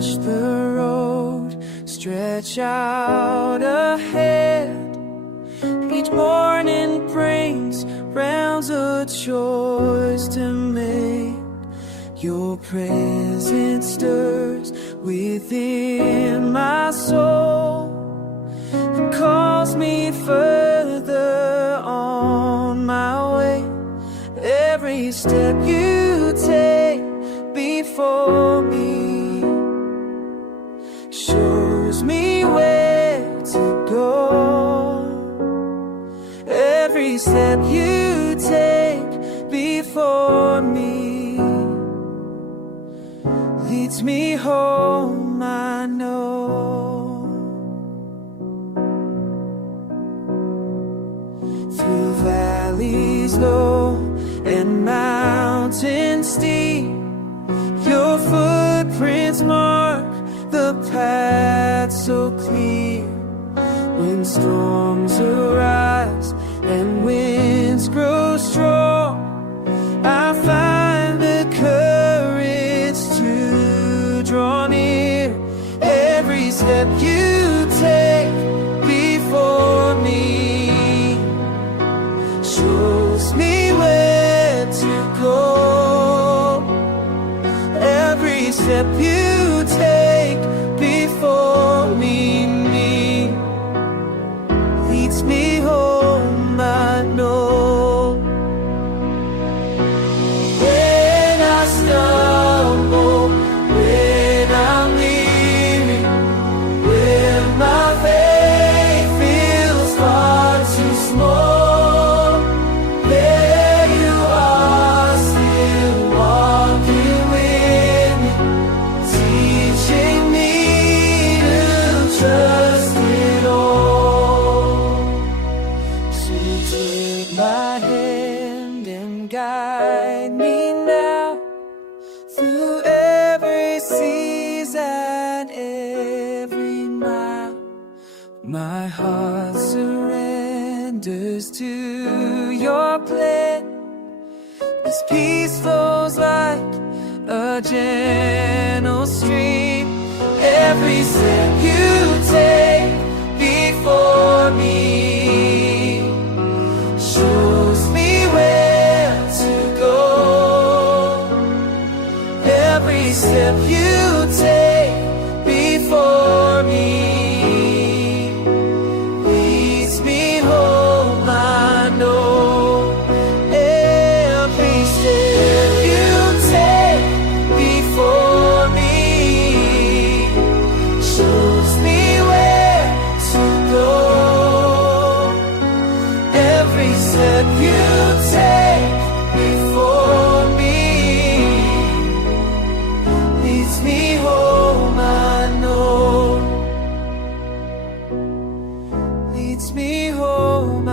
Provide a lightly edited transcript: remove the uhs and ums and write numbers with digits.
watch the road stretch out ahead. Each morning brings rounds of chores to make. Your presence stirs within my soul and calls me further on my way. Every step you take before me shows me where to go. Every step you take before me leads me home, I know. Through valleys low and mountains steep, your footprints mark the path so clear. When storms arise and winds grow strong, I find the courage to draw near. Every step you take before me shows me where to go. Every step you take before me leads me home, I know. When I stumble, when I'm weary, when my faith feels far too small, there you are, still walking with me, teaching me to trust it all. So take my hand and guide me now through every season, every mile. My heart surrenders to your plan. This peace flows like a gentle stream. Every step you take before me shows me where to go. Every step you take before me leads me home, I know. Every step you take before me shows me where to go. Every step you take before me leads me home, I know. Leads me home,